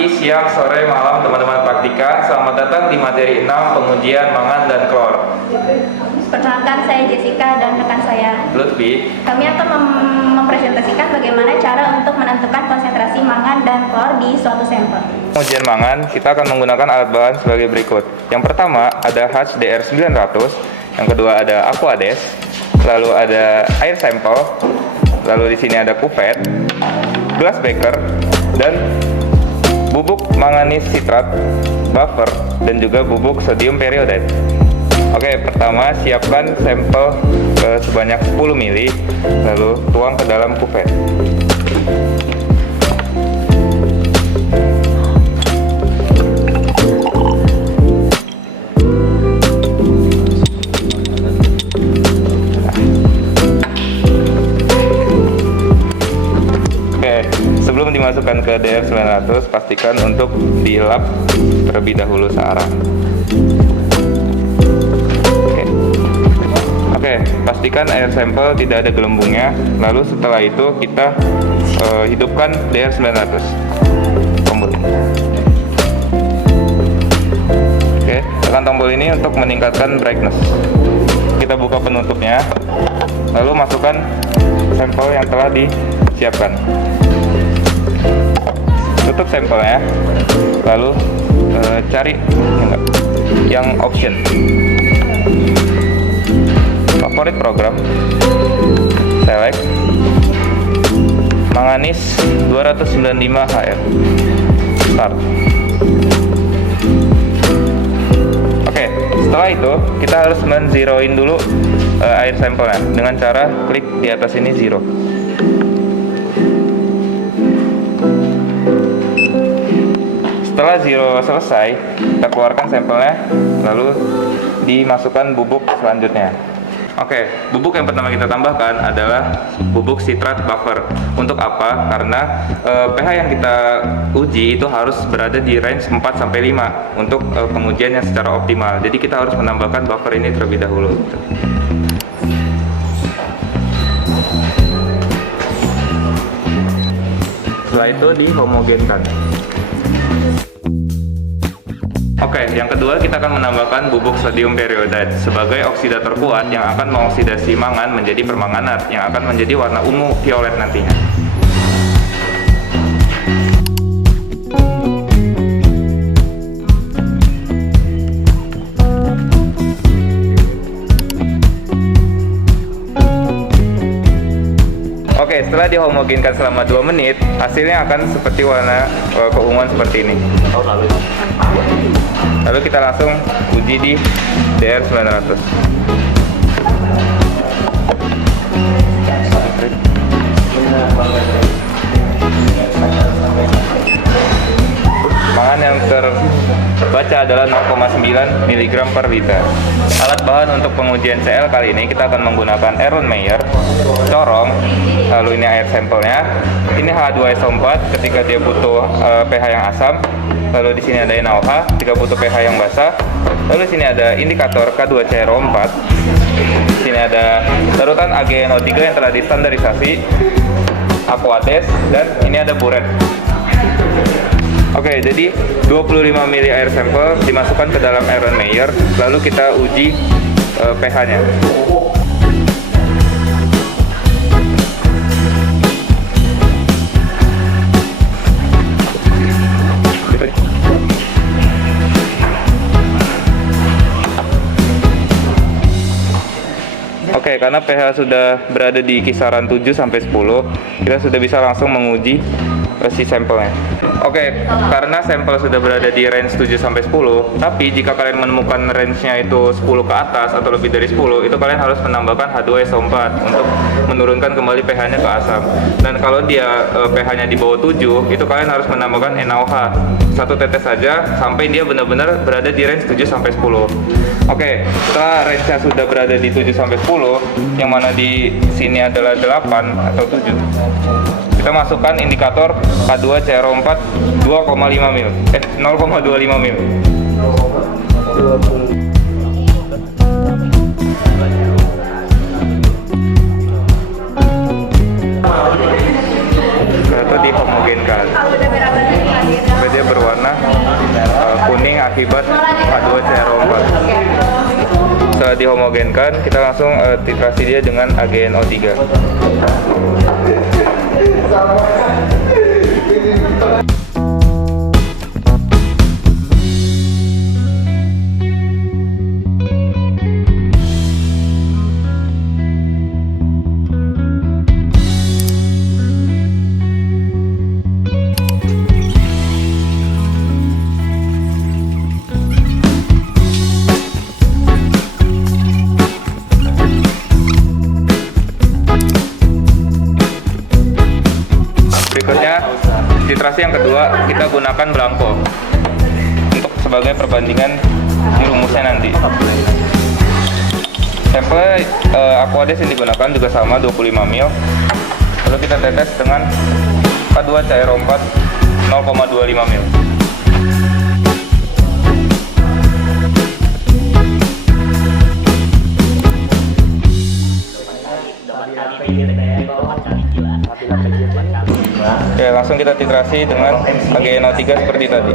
pagi, siang, sore, malam teman-teman praktikan. Selamat datang di materi 6 pengujian mangan dan klor. Perkenalkan, saya Jessica dan rekan saya Lutfi. Kami akan mempresentasikan bagaimana cara untuk menentukan konsentrasi mangan dan klor di suatu sampel. Pengujian mangan, kita akan menggunakan alat bahan sebagai berikut. Yang pertama ada HDR 900, yang kedua ada Aquades, lalu ada air sampel, lalu di sini ada kuvet, glass beaker, dan bubuk manganis sitrat, buffer, dan juga bubuk sodium periodate. Oke, pertama siapkan sampel sebanyak 10 ml, lalu tuang ke dalam kuvet. Sebelum dimasukkan ke DR900, pastikan untuk dilap terlebih dahulu searah. Oke, pastikan air sampel tidak ada gelembungnya. Lalu setelah itu kita hidupkan DR900 tombol. Oke, tekan tombol ini untuk meningkatkan brightness. Kita buka penutupnya, lalu masukkan sampel yang telah disiapkan. Tutup sampelnya, lalu cari yang option favorit program, select manganis 295 HR, start. Oke, setelah itu kita harus men-zeroin dulu air sampelnya dengan cara klik di atas ini zero. Setelah zero selesai, kita keluarkan sampelnya, lalu dimasukkan bubuk selanjutnya. Oke, bubuk yang pertama kita tambahkan adalah bubuk sitrat buffer. Untuk apa? Karena pH yang kita uji itu harus berada di range 4-5 untuk pengujian yang secara optimal. Jadi kita harus menambahkan buffer ini terlebih dahulu. Setelah itu dihomogenkan. Oke, yang kedua kita akan menambahkan bubuk sodium periodate sebagai oksidator kuat yang akan mengoksidasi mangan menjadi permanganat yang akan menjadi warna ungu violet nantinya. Oke, setelah dihomogenkan selama 2 menit, hasilnya akan seperti warna keunguan seperti ini. Lalu kita langsung uji di DR900. Mangan yang terbaca adalah 0,9 mg per liter. Alat bahan untuk pengujian CL kali ini kita akan menggunakan Erlenmeyer, corong, lalu ini air sampelnya. Ini H2SO4 ketika dia butuh pH yang asam. Lalu di sini ada NaOH jika butuh pH yang basah. Lalu di sini ada indikator K2CrO4. Di sini ada larutan AgNO3 yang telah distandarisasi, Aquades, dan ini ada buret. Oke, jadi 25 ml air sampel dimasukkan ke dalam Erlenmeyer, lalu kita uji pH-nya. Oke, karena pH sudah berada di kisaran 7-10, kita sudah bisa langsung menguji si sampelnya. Oke, karena sampel sudah berada di range 7-10, tapi jika kalian menemukan range-nya itu 10 ke atas atau lebih dari 10, itu kalian harus menambahkan H2SO4 untuk menurunkan kembali pH-nya ke asam. Dan kalau dia pH-nya di bawah 7, itu kalian harus menambahkan NaOH 1 tetes saja sampai dia benar-benar berada di range 7-10. Oke, setelah range-nya sudah berada di 7-10, yang mana di sini adalah 8 atau 7, kita masukkan indikator K2CrO4 2,5 ml, 0,25 ml. Itu dihomogenkan. Dia berwarna kuning akibat H2CrO4. Setelah dihomogenkan, kita langsung titrasi dia dengan AgNO3. Berikutnya, titrasi yang kedua kita gunakan Blanco untuk sebagai perbandingan rumusnya nanti. Sampel Aquades yang digunakan juga sama 25 ml. Lalu kita tetes dengan H2CrO4 0,25 ml. Oke, langsung kita titrasi dengan AgNO3 seperti tadi.